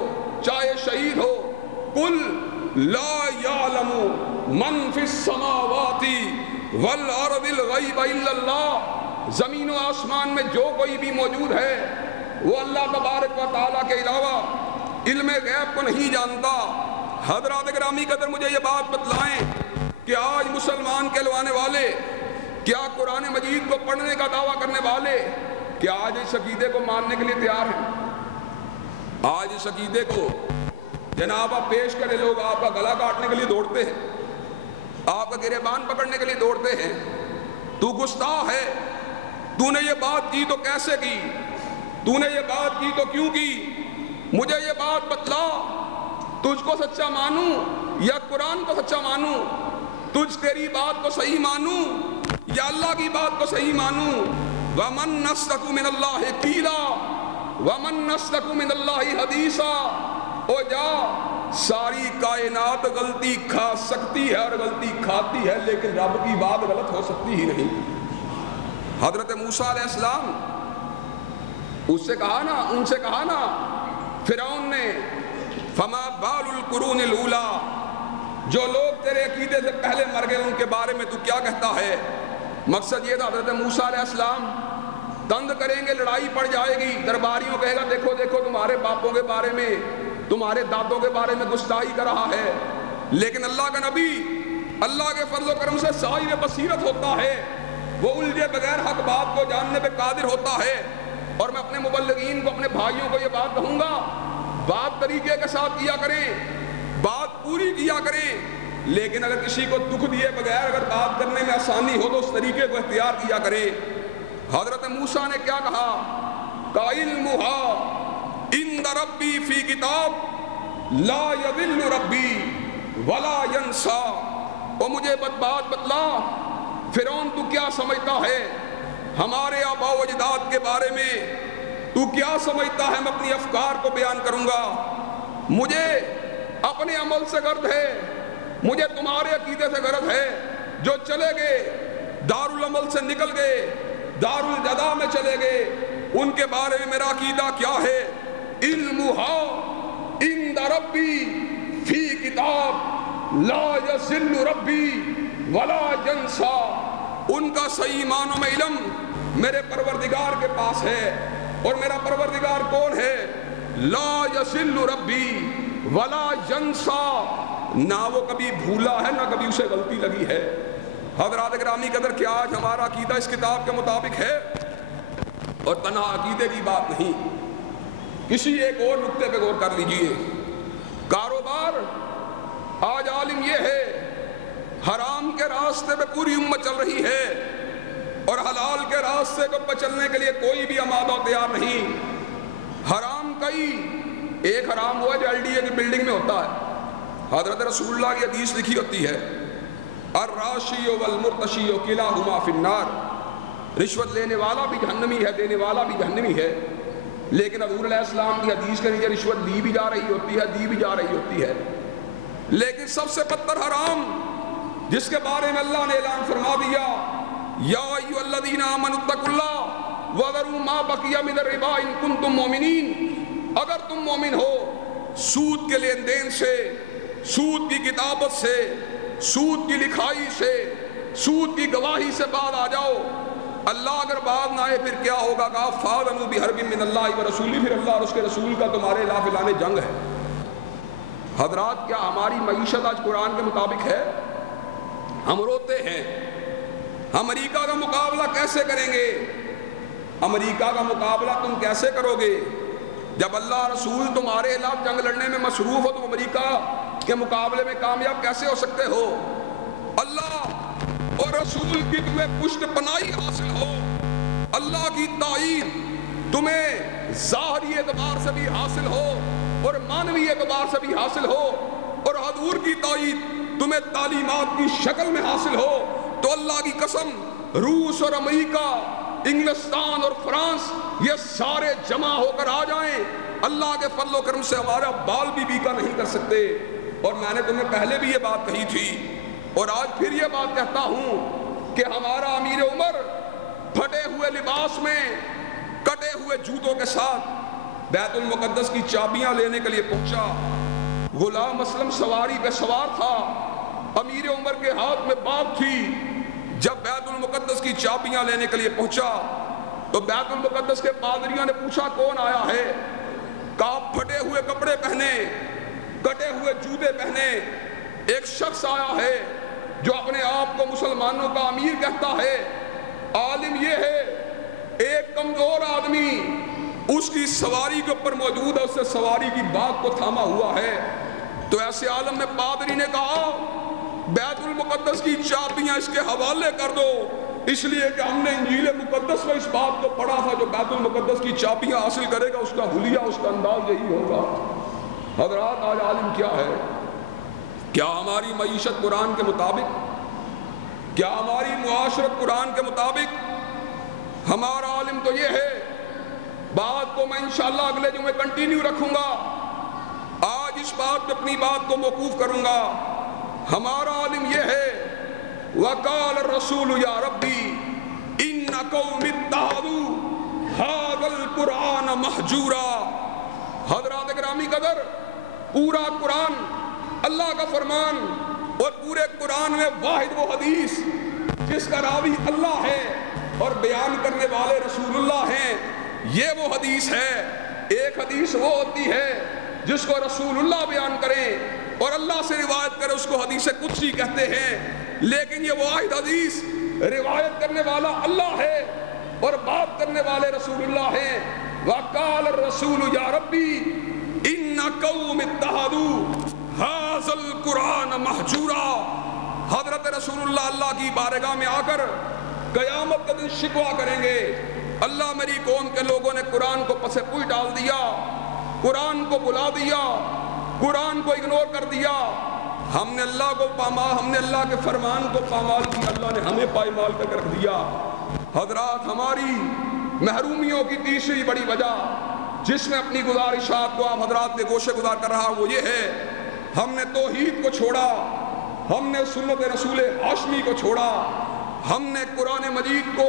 چاہے شہید ہو، قل لا یعلم من فی السماوات والارض الغیب الا اللہ، زمین و آسمان میں جو کوئی بھی موجود ہے وہ اللہ تبارک و تعالیٰ کے علاوہ علم غیب کو نہیں جانتا۔ حضرات گرامی قدر مجھے یہ بات بتلائیں کہ آج مسلمان کہلوانے والے، کیا قرآن مجید کو پڑھنے کا دعویٰ کرنے والے، کیا آج اس عقیدے کو ماننے کے لیے تیار ہیں؟ آج اس عقیدے کو جناب آپ پیش کرے، لوگ آپ کا گلا کاٹنے کے لیے دوڑتے ہیں، آپ کا گریبان پکڑنے کے لیے دوڑتے ہیں۔ تو گستاخ ہے، تو نے یہ بات کی تو کیسے کی، تو نے یہ بات کی تو کیوں کی، مجھے یہ بات بتلا، تجھ کو سچا مانوں یا قرآن کو سچا مانوں، تجھ تیری بات کو صحیح مانوں یا اللہ کی بات کو صحیح مانوں۔ وَمَن نَّصْدَقُ مِنَ اللَّهِ قِيلًا وَمَن نَّصْدَقُ مِنَ اللَّهِ حَدِيثًا۔ او جا، ساری کائنات غلطی کھا سکتی ہے اور غلطی کھاتی ہے، لیکن رب کی بات غلط ہو سکتی ہی نہیں۔ حضرت موسیٰ علیہ السلام ان سے کہا نا فرعون نے فما بال القرون الاولی، جو لوگ تیرے عقیدے سے پہلے مر گئے ان کے بارے میں تو کیا کہتا ہے؟ مقصد یہ تھا حضرت موسیٰ علیہ السلام تند کریں گے، لڑائی پڑ جائے گی، درباریوں کہے گا دیکھو دیکھو تمہارے باپوں کے بارے میں، تمہارے دادوں کے بارے میں گستاخی کر رہا ہے۔ لیکن اللہ کا نبی اللہ کے فضل و کرم سے صاحب بصیرت ہوتا ہے، وہ الجھے بغیر حق بات کو جاننے پہ قادر ہوتا ہے۔ اور میں اپنے مبلغین کو، اپنے بھائیوں کو یہ بات کہوں گا، بات طریقے کے ساتھ کیا کریں، بات پوری کیا کریں، لیکن اگر کسی کو دکھ دیے بغیر اگر بات کرنے میں آسانی ہو تو اس طریقے کو اختیار کیا کریں۔ حضرت موسیٰ نے کیا کہا؟ قَائِلْمُهَا عِنْدَ رَبِّي فِي کتاب لا يَضِلُّ رَبِّي وَلَا يَنْسَى۔ اور مجھے بات بتلا، فرعون تو کیا سمجھتا ہے ہمارے آباء و اجداد کے بارے میں، تو کیا سمجھتا ہے؟ میں اپنی افکار کو بیان کروں گا، مجھے اپنے عمل سے غرض ہے، مجھے تمہارے عقیدے سے غرض ہے۔ جو چلے گئے دارالعمل سے نکل گئے، دارالجدا میں چلے گئے، ان کے بارے میں میرا عقیدہ کیا ہے؟ علمها عند ربی فی کتاب لا یضل ربی ولا ینسا۔ ان کا صحیح معنوں میں علم میرے پروردگار کے پاس ہے، اور میرا پروردگار کون ہے؟ لا یضل ربی ولا ینسا، نہ وہ کبھی بھولا ہے نہ کبھی اسے غلطی لگی ہے۔ حضرات گرامی قدر، کیا آج ہمارا عقیدہ اس کتاب کے مطابق ہے؟ اور تنہا عقیدے کی بات نہیں، کسی ایک اور نقطے پہ غور کر لیجئے۔ کاروبار آج عالم یہ ہے، حرام کے راستے پہ پوری امت چل رہی ہے، اور حلال کے راستے کو چلنے کے لیے کوئی بھی آمادہ و تیار نہیں۔ حرام کئی ایک حرام ہوا جو LDA کی بلڈنگ میں ہوتا ہے، حضرت رسول اللہ کی حدیث لکھی ہوتی ہے الراشی والمرتشی کلاہما فی النار، رشوت لینے والا بھی جہنمی ہے، دینے والا بھی جہنمی ہے۔ لیکن حضور علیہ السلام کی حدیث کے نیچے رشوت لی بھی جا رہی ہوتی ہے، دی بھی جا رہی ہوتی ہے، لیکن سب سے بدتر حرام جس کے بارے میں اللہ نے اعلان فرما دیا یا ایھا الذین آمنوا اتقوا اللہ وذروا ما بقی من الربا ان کنتم مؤمنین، اگر تم مومن ہو، سود کے لین دین سے، سود کی کتابت سے، سود کی لکھائی سے، سود کی گواہی سے بعد آ جاؤ۔ اللہ اگر بعد نہ آئے پھر کیا ہوگا؟ کہا فاذنوا بحرب من اللہ ورسولہ، پھر اللہ اور اس کے رسول کا تمہارے خلاف اعلان جنگ ہے۔ حضرات، کیا ہماری معیشت آج قرآن کے مطابق ہے؟ ہم روتے ہیں، امریکہ کا مقابلہ کیسے کریں گے؟ امریکہ کا مقابلہ تم کیسے کرو گے جب اللہ رسول تمہارے خلاف جنگ لڑنے میں مصروف ہو؟ تم امریکہ کے مقابلے میں کامیاب کیسے ہو سکتے ہو؟ اللہ اور رسول کی تمہیں پشت پناہی حاصل ہو، اللہ کی تائید، تمہیں ظاہری اعتبار سے بھی حاصل ہو اور معنوی اعتبار سے بھی حاصل ہو اور حضور کی تائید تمہیں تعلیمات کی شکل میں حاصل ہو تو اللہ کی قسم روس اور امریکہ، انگلستان اور فرانس یہ سارے جمع ہو کر آ جائیں، اللہ کے فضل و کرم سے ہمارا بال بھی بیکا نہیں کر سکتے۔ اور میں نے تمہیں پہلے بھی یہ بات کہی تھی اور آج پھر یہ بات کہتا ہوں کہ ہمارا امیر عمر پھٹے ہوئے لباس میں کٹے ہوئے جوتوں کے ساتھ بیت المقدس کی چابیاں لینے کے لیے پہنچا۔ غلام اسلم سواری پہ سوار تھا، امیر عمر کے ہاتھ میں بات تھی۔ جب بیت المقدس کی چابیاں لینے کے لیے پہنچا تو بیت المقدس کے پادریوں نے پوچھا کون آیا ہے؟ کہا پھٹے ہوئے کپڑے پہنے، کٹے ہوئے جوتے پہنے ایک شخص آیا ہے جو اپنے آپ کو مسلمانوں کا امیر کہتا ہے۔ عالم یہ ہے ایک کمزور آدمی اس کی سواری کے اوپر موجود ہے، اس سے سواری کی بات کو تھاما ہوا ہے۔ تو ایسے عالم میں پادری نے کہا بیت المقدس کی چابیاں اس کے حوالے کر دو، اس لیے کہ ہم نے انجیل مقدس میں اس بات کو پڑھا تھا جو بیت المقدس کی چابیاں حاصل کرے گا اس کا حلیہ، اس کا انداز یہی ہوگا۔ حضرات آج عالم کیا ہے؟ کیا ہماری معیشت قرآن کے مطابق؟ کیا ہماری معاشرت قرآن کے مطابق؟ ہمارا عالم تو یہ ہے، بات کو میں انشاءاللہ اگلے جمعے کنٹینیو رکھوں گا، آج اس بات پہ اپنی بات کو موقوف کروں گا۔ ہمارا عالم یہ ہے وقال الرسول یا ربی ان قوم اتخذوا هذا القرآن مہجورا۔ حضرات گرامی قدر، پورا قرآن اللہ کا فرمان اور پورے قرآن میں واحد وہ حدیث جس کا راوی اللہ ہے اور بیان کرنے والے رسول اللہ ہیں، یہ وہ حدیث ہے۔ ایک حدیث وہ ہوتی ہے جس کو رسول اللہ بیان کریں اور اللہ سے روایت کرے، اس کو حدیث قدسی کہتے ہیں، لیکن یہ واحد حدیث روایت کرنے والا اللہ ہے اور بات کرنے والے رسول اللہ ہیں۔ وقال الرسول یا ربی ان قوم اتخذوا هذا القرآن مہجورا۔ حضرت رسول اللہ کی بارگاہ میں آ کر قیامت کا دن شکوہ کریں گے، اللہ میری قوم کے لوگوں نے قرآن کو پس پل ڈال دیا، قرآن کو بلا دیا، قرآن کو اگنور کر دیا، ہم نے اللہ کو پامال، ہم نے اللہ کے فرمان کو پامال کیا، اللہ نے ہمیں پائمال کر رکھ دیا۔ حضرات ہماری محرومیوں کی تیسری بڑی وجہ جس میں اپنی گزارشات کو آپ حضرات نے گوشے گزار کر رہا وہ یہ ہے، ہم نے توحید کو چھوڑا، ہم نے سنت رسول ہاشمی کو چھوڑا، ہم نے قرآن مجید کو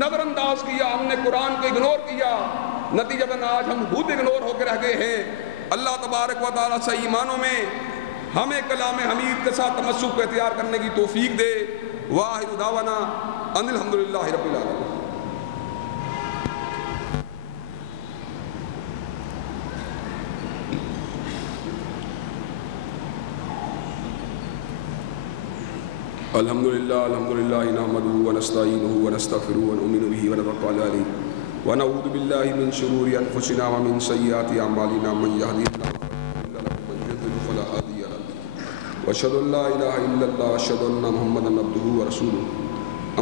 نظر انداز کیا، ہم نے قرآن کو اگنور کیا، نتیجتاً آج ہم خود اگنور ہو کے رہ گئے ہیں۔ اللہ تبارک و تعالیٰ صحیح ایمانوں میں ہمیں کلام حمید کے ساتھ تمسک کو اختیار کرنے کی توفیق دے۔ وآخر دعوانا ان الحمدللہ رب العالمین۔ الحمدللہ نحمدہ ونستعینہ ونستغفرہ ونؤمن بہ ونتوکل علیہ ونعوذ باللہ من شرور انفسنا ومن سیئات اعمالنا من یهده اللہ فلا مضل له ومن یضلل فلا ہادی له واشهد ان لا الہ الا اللہ واشهد ان محمدا عبدہ ورسولہ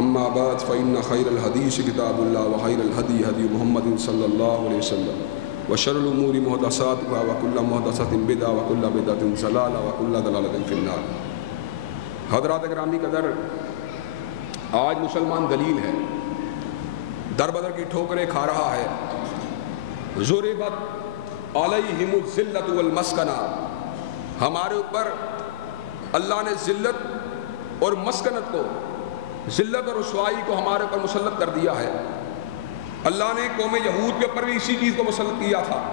اما بعد فإن خیر الحدیث کتاب اللہ وخیر الہدی ہدی محمد صلی اللہ علیہ وسلم وشر الامور محدثاتها وکل محدثۃ بدعہ وکل بدعۃ ضلالہ وکل ضلالۃ فی النار۔ حضرات گرامی قدر، آج مسلمان دلیل ہے، در بدر کی ٹھوکریں کھا رہا ہے۔ ضربت علیہم الذلۃ والمسکنہ، ہمارے اوپر اللہ نے ذلت اور مسکنت کو، ذلت اور رسوائی کو ہمارے اوپر مسلط کر دیا ہے۔ اللہ نے قوم یہود کے اوپر بھی اسی چیز کو مسلط کیا تھا،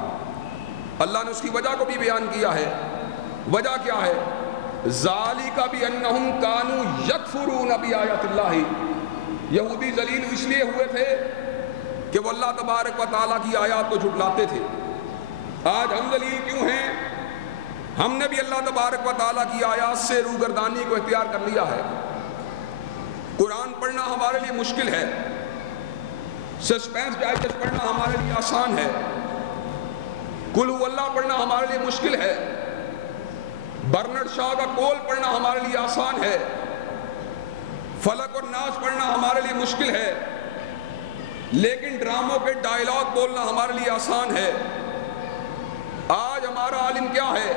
اللہ نے اس کی وجہ کو بھی بیان کیا ہے۔ وجہ کیا ہے؟ ذالک بانہم کانوا یکفرون بآیات اللہ، یہودی ذلیل اس لیے ہوئے تھے کہ وہ اللہ تبارک و تعالیٰ کی آیات کو جھٹلاتے تھے۔ آج ہم ذلیل کیوں ہیں؟ ہم نے بھی اللہ تبارک و تعالیٰ کی آیات سے روگردانی کو اختیار کر لیا ہے۔ قرآن پڑھنا ہمارے لیے مشکل ہے، سسپینس ڈائجسٹ پڑھنا ہمارے لیے آسان ہے، قل ہو اللہ پڑھنا ہمارے لیے مشکل ہے، برنرڈ شاہ کا قول پڑھنا ہمارے لیے آسان ہے، فلق اور ناس پڑھنا ہمارے لیے مشکل ہے، لیکن ڈراموں کے ڈائلاگ بولنا ہمارے لیے آسان ہے۔ آج ہمارا عالم کیا ہے؟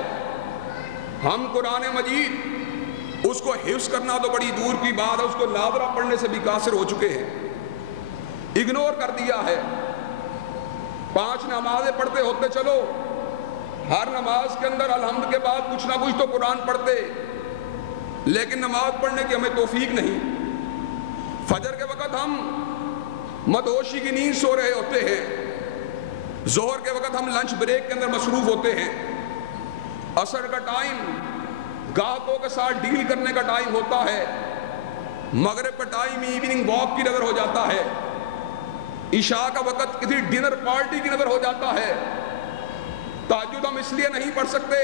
ہم قرآن مجید اس کو حفظ کرنا تو بڑی دور کی بات ہے، اس کو ناظرہ پڑھنے سے بھی قاصر ہو چکے ہیں، اگنور کر دیا ہے۔ 5 نمازیں پڑھتے ہوتے چلو، ہر نماز کے اندر الحمد کے بعد کچھ نہ کچھ تو قرآن پڑھتے، لیکن نماز پڑھنے کی ہمیں توفیق نہیں۔ فجر کے وقت ہم مدہوشی کی نیند سو رہے ہوتے ہیں، ظہر کے وقت ہم لنچ بریک کے اندر مصروف ہوتے ہیں، عصر کا ٹائم گاہکوں کے ساتھ ڈیل کرنے کا ٹائم ہوتا ہے، مغرب کا ٹائم ایوننگ واک کی نظر ہو جاتا ہے، عشاء کا وقت کسی ڈنر پارٹی کی نظر ہو جاتا ہے۔ تہجد ہم اس لیے نہیں پڑھ سکتے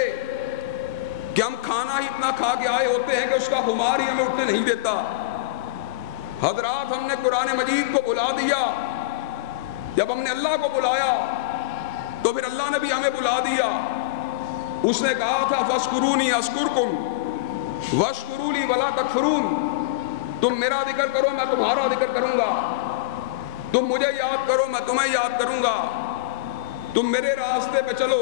کہ ہم کھانا ہی اتنا کھا کے آئے ہوتے ہیں کہ اس کا خمار ہی ہمیں اٹھنے نہیں دیتا۔ حضرات، ہم نے قرآن مجید کو بلا دیا، جب ہم نے اللہ کو بلایا تو پھر اللہ نے بھی ہمیں بلا دیا۔ اس نے کہا تھا فَاسْكُرُونِي أَذْكُرْكُمْ وَاشْكُرُوا لِي وَلَا تَكْفُرُونَ، تم میرا ذکر کرو میں تمہارا ذکر کروں گا، تم مجھے یاد کرو میں تمہیں یاد کروں گا، تم میرے راستے پہ چلو،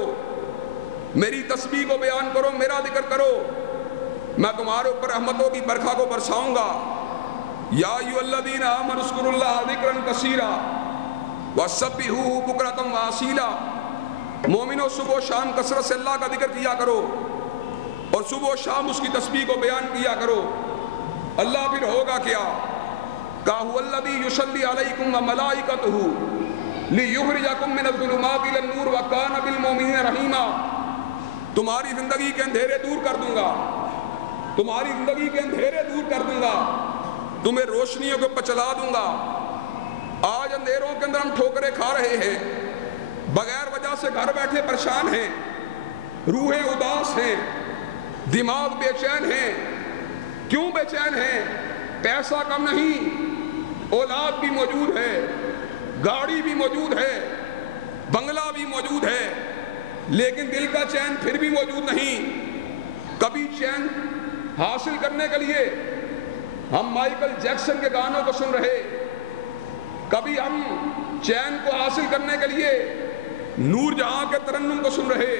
میری تسبیح کو بیان کرو، میرا ذکر کرو، میں تمہارے اوپر رحمتوں کی برکھا کو برساؤں گا۔ یا ایھا الذین آمنوا اذکروا اللہ ذکرا کثیرا وسبحوہ بکرۃ واسیلا، مومنو صبح و شام کثرت سے اللہ کا ذکر کیا کرو اور صبح و شام اس کی تسبیح کو بیان کیا کرو۔ اللہ پھر ہوگا کیا؟ کہا هو الذی یصلی علیکم وملائکتہ لیخرجکم من الظلمات الی النور وکان بالمؤمنین رحیما، تمہاری زندگی کے اندھیرے دور کر دوں گا، تمہاری زندگی کے اندھیرے دور کر دوں گا، تمہیں روشنیوں کے اوپر چلا دوں گا۔ آج اندھیروں کے اندر ہم ٹھوکریں کھا رہے ہیں، بغیر وجہ سے گھر بیٹھے پریشان ہیں، روحیں اداس ہیں، دماغ بے چین ہیں۔ کیوں بے چین ہیں؟ پیسہ کم نہیں، اولاد بھی موجود ہے، گاڑی بھی موجود ہے، بنگلہ بھی موجود ہے، لیکن دل کا چین پھر بھی موجود نہیں۔ کبھی چین حاصل کرنے کے لیے ہم مائیکل جیکسن کے گانوں کو سن رہے، کبھی ہم چین کو حاصل کرنے کے لیے نور جہاں کے ترنم کو سن رہے،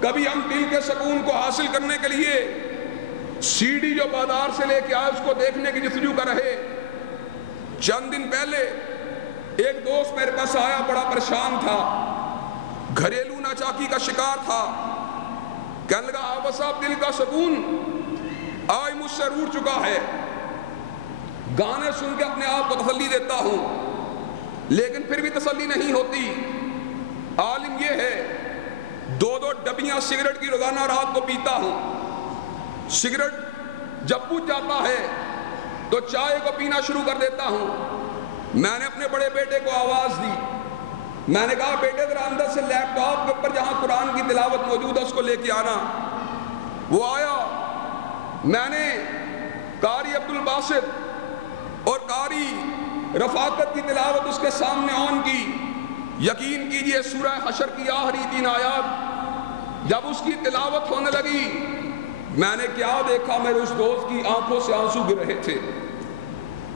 کبھی ہم دل کے سکون کو حاصل کرنے کے لیے سی ڈی جو بازار سے لے کے آئے اس کو دیکھنے کی جستجو کر رہے۔ چند دن پہلے ایک دوست میرے پاس آیا، بڑا پریشان تھا، گھریلو ناچاکی کا شکار تھا، کہنے لگا آبا صاحب دل کا سکون آج مجھ سے روٹ چکا ہے، گانے سن کے اپنے آپ کو تسلی دیتا ہوں لیکن پھر بھی تسلی نہیں ہوتی۔ عالم یہ ہے 2 ڈبیاں سگریٹ کی روزانہ رات کو پیتا ہوں، سگریٹ جب بجھ جاتا ہے تو چائے کو پینا شروع کر دیتا ہوں۔ میں نے اپنے بڑے بیٹے کو آواز دی، میں نے کہا بیٹے ذرا اندر سے لیپ ٹاپ کے اوپر جہاں قرآن کی تلاوت موجود ہے اس کو لے کے آنا۔ وہ آیا، میں نے قاری عبد الباسط اور قاری رفاقت کی تلاوت اس کے سامنے آن کی۔ یقین کیجئے سورہ حشر کی آخری 3 آیات جب اس کی تلاوت ہونے لگی، میں نے کیا دیکھا، میرے اس دوست کی آنکھوں سے آنسو گر رہے تھے۔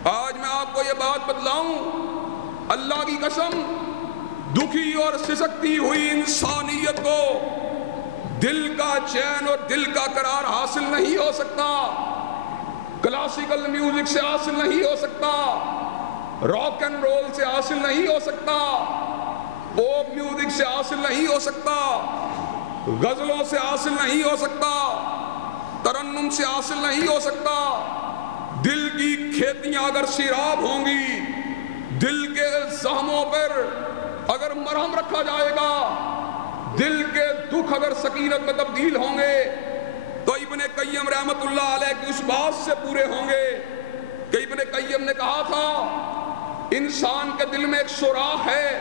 آج میں آپ کو یہ بات بتلاؤں، اللہ کی قسم دکھی اور سسکتی ہوئی انسانیت کو دل کا چین اور دل کا قرار حاصل نہیں ہو سکتا، کلاسیکل میوزک سے حاصل نہیں ہو سکتا، راک اینڈ رول سے حاصل نہیں ہو سکتا، پوپ میوزک سے حاصل نہیں ہو سکتا، غزلوں سے حاصل نہیں ہو سکتا، ترنم سے حاصل نہیں ہو سکتا۔ دل کی کھیتیاں اگر سیراب ہوں گی، دل کے زخموں پر اگر مرہم رکھا جائے گا، دل کے دکھ اگر سکینت میں تبدیل ہوں گے تو ابن قیم رحمت اللہ علیہ کی اس بات سے پورے ہوں گے کہ ابن قیم نے کہا تھا انسان کے دل میں ایک سوراخ ہے،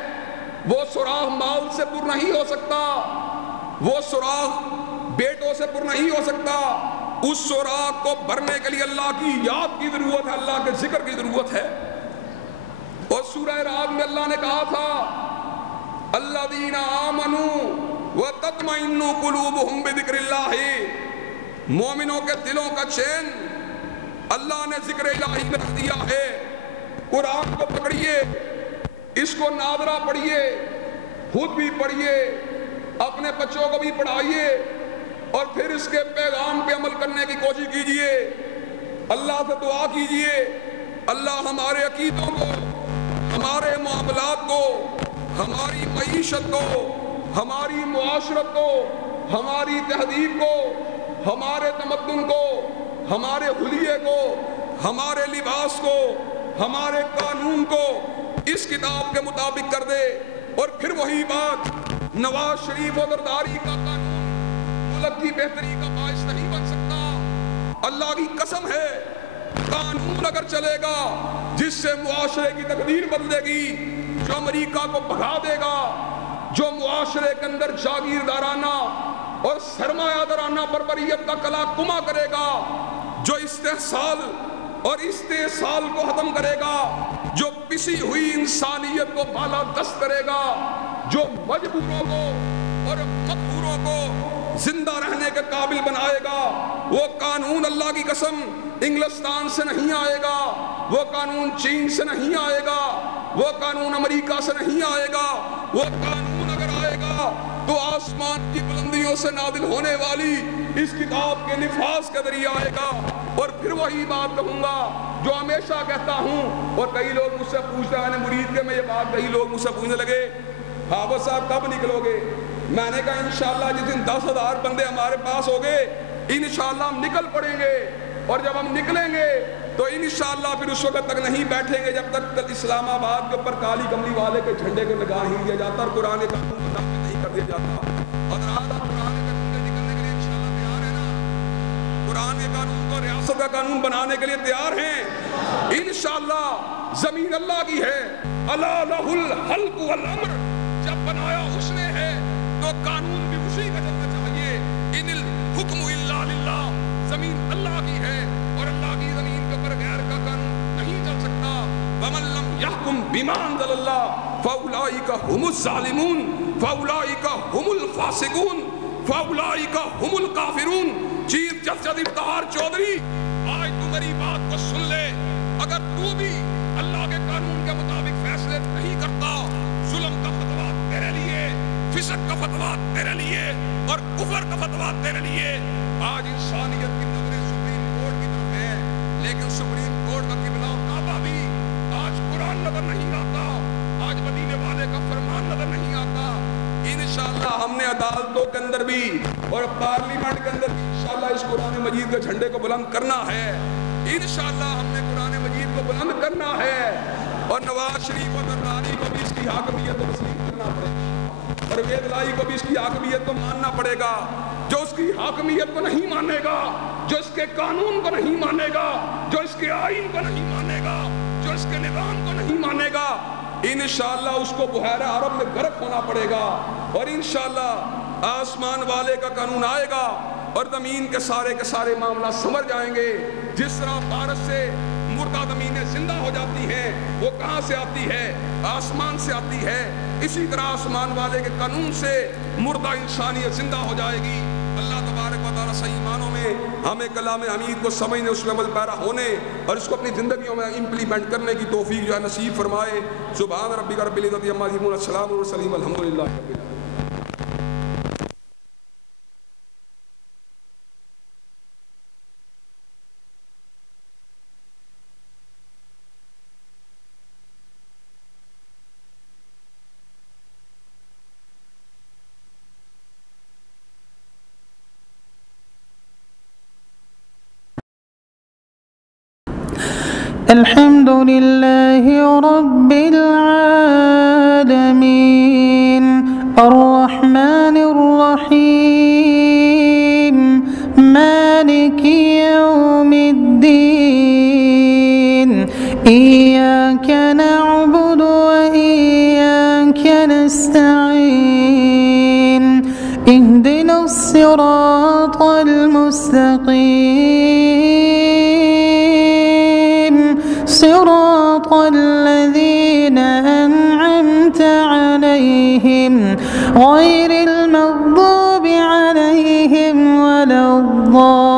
وہ سوراخ مال سے پر نہیں ہو سکتا، وہ سوراخ بیٹوں سے پر نہیں ہو سکتا، اس سوراخ کو بھرنے کے لیے اللہ کی یاد کی ضرورت ہے، اللہ کے ذکر کی ضرورت ہے۔ اور سورہ رعد میں اللہ نے کہا تھا الذین آمنوا وتطمئن قلوبہم بذکر اللہ، مومنوں کے دلوں کا چین اللہ نے ذکر الہی میں رکھ دیا ہے۔ قرآن کو پکڑیے، اس کو نادرہ پڑھیے، خود بھی پڑھیے، اپنے بچوں کو بھی پڑھائیے، اور پھر اس کے پیغام پہ عمل کرنے کی کوشش کیجیے۔ اللہ سے دعا کیجیے اللہ ہمارے عقیدوں کو، ہمارے معاملات کو، ہماری معیشت کو، ہماری معاشرت کو، ہماری تہذیب کو، ہمارے تمدن کو، ہمارے حلیے کو، ہمارے لباس کو، ہمارے قانون کو اس کتاب کے مطابق کر دے۔ اور پھر وہی بات، نواز شریف و زرداری کا قانون ملک کی بہتری کا باعث نہیں بن سکتا۔ اللہ کی قسم ہے، قانون اگر چلے گا جس سے معاشرے کی تقدیر بدلے گی، جو امریکہ کو بھگا دے گا، جو معاشرے کے اندر جاگیردارانہ اور سرمایہ دارانہ بربریت کا کلا کما کرے گا، جو استحصال اور استحصال کو ختم کرے گا، جو پسی ہوئی انسانیت کو بالا دست کرے گا، جو مجبوروں کو اور مقبوروں کو زندہ رہنے کے قابل بنائے گا، وہ قانون اللہ کی قسم انگلستان سے نہیں آئے گا، وہ قانون چین سے نہیں آئے گا، وہ قانون امریکہ سے نہیں آئے گا، وہ قانون اگر آئے گا تو آسمان کی بلندیوں سے نازل ہونے والی اس کتاب کے نفاذ کے ذریعے آئے گا۔ اور پھر وہی بات کہوں گا جو ہمیشہ کہتا ہوں، اور کئی لوگ مجھ سے پوچھتے ہیں مرید کے میں یہ بات، کئی لوگ مجھ سے پوچھنے لگے حافظ صاحب کب نکلو گے؟ میں نے کہا انشاءاللہ جس دن 10,000 بندے ہمارے پاس ہو گئے انشاءاللہ ہم نکل پڑیں گے، اور جب ہم نکلیں گے تو انشاءاللہ پھر اس وقت تک نہیں بیٹھیں گے جب تک اسلام آباد کے اوپر کالی کملی والے کے جھنڈے کو لگا نہیں دیا جاتا اور قرآن کا نافذ نہیں کر دیا جاتا۔ اور آج ہم قرآن کے قانون سے نکلنے کے لیے انشاءاللہ تیار ہیں نا؟ قرآن کے قانون کو ریاست کا قانون بنانے کے لیے تیار ہیں انشاءاللہ۔ زمین اللہ کی ہے، الا لہ الخلق والامر، جب بنایا اس نے ہے تو قانون بھی اسی کا چلنا چاہیے۔ ان الحکم الا للہ، زمین اللہ کی ہے اور اللہ کی زمین کے اوپر غیر کا قانون نہیں چل سکتا۔ ومن لم یحکم بما انزل اللہ فاولئک هم الظالمون فاولئک هم الفاسقون فاولئک هم الکافرون۔ چیف جسٹس افتخار چودھری، آج تو میری بات کو سن لے، اگر تو بھی اللہ کے قانون کے مطابق فیصلے نہیں کرتا، ظلم کا فتویٰ تیرے لیے، فسق کا فتویٰ تیرے لیے اور کفر کا فتویٰ تیرے لیے۔ آج انسانیت کی نظریں سپریم کورٹ کی طرف ہے، لیکن سپریم کورٹ کا قبلہ کعبہ بھی آج قرآن نظر نہیں آتا، آج مدینے والے کا فرمان نظر نہیں آتا۔ انشاءاللہ ہم نے عدالتوں کے اندر بھی اور پارلیمنٹ کے اندر بھی انشاءاللہ اس قرآن مجید کے جھنڈے کو بلند کرنا ہے۔ انشاءاللہ ہم نے قرآن مجید کو بلند کرنا ہے، اور نواز شریف اور زرداری کو بھی اس کی حاکمیت کو تسلیم کرنا پڑے گا، اور ویدلائی کو بھی اس کی حاکمیت کو ماننا پڑے گا۔ جو اس کی حاکمیت کو نہیں مانے گا، جو اس کے قانون کو نہیں مانے گا، جو اس کے آئین کو نہیں مانے گا، جو اس کے نظام کو نہیں مانے گا، انشاءاللہ اس کو بحیرہ عرب میں غرق ہونا پڑے گا۔ اور انشاءاللہ آسمان والے کا قانون آئے گا اور زمین کے سارے معاملات سمجھ جائیں گے۔ جس طرح بارش سے مردہ زمینیں زندہ ہو جاتی ہیں، وہ کہاں سے آتی ہے؟ آسمان سے آتی ہے۔ اسی طرح آسمان والے کے قانون سے مردہ انسانیت زندہ ہو جائے گی۔ اللہ تبارک و تعالیٰ صحیح معنوں میں ہمیں کلام حمید کو سمجھنے، اس میں عمل پیرا ہونے اور اس کو اپنی زندگیوں میں امپلیمنٹ کرنے کی توفیق جو ہے نصیب فرمائے۔ سبحان ربک رب العزت عما یصفون، السلام علی المرسلین، الحمدللہ رب العالمین۔ الحمد لله رب العالمين الرحمن الرحيم مالك يوم الدين إياك نعبد وإياك نستعين اهدنا الصراط المستقيم صراط الذين أنعمت عليهم غير المغضوب عليهم ولا الضالين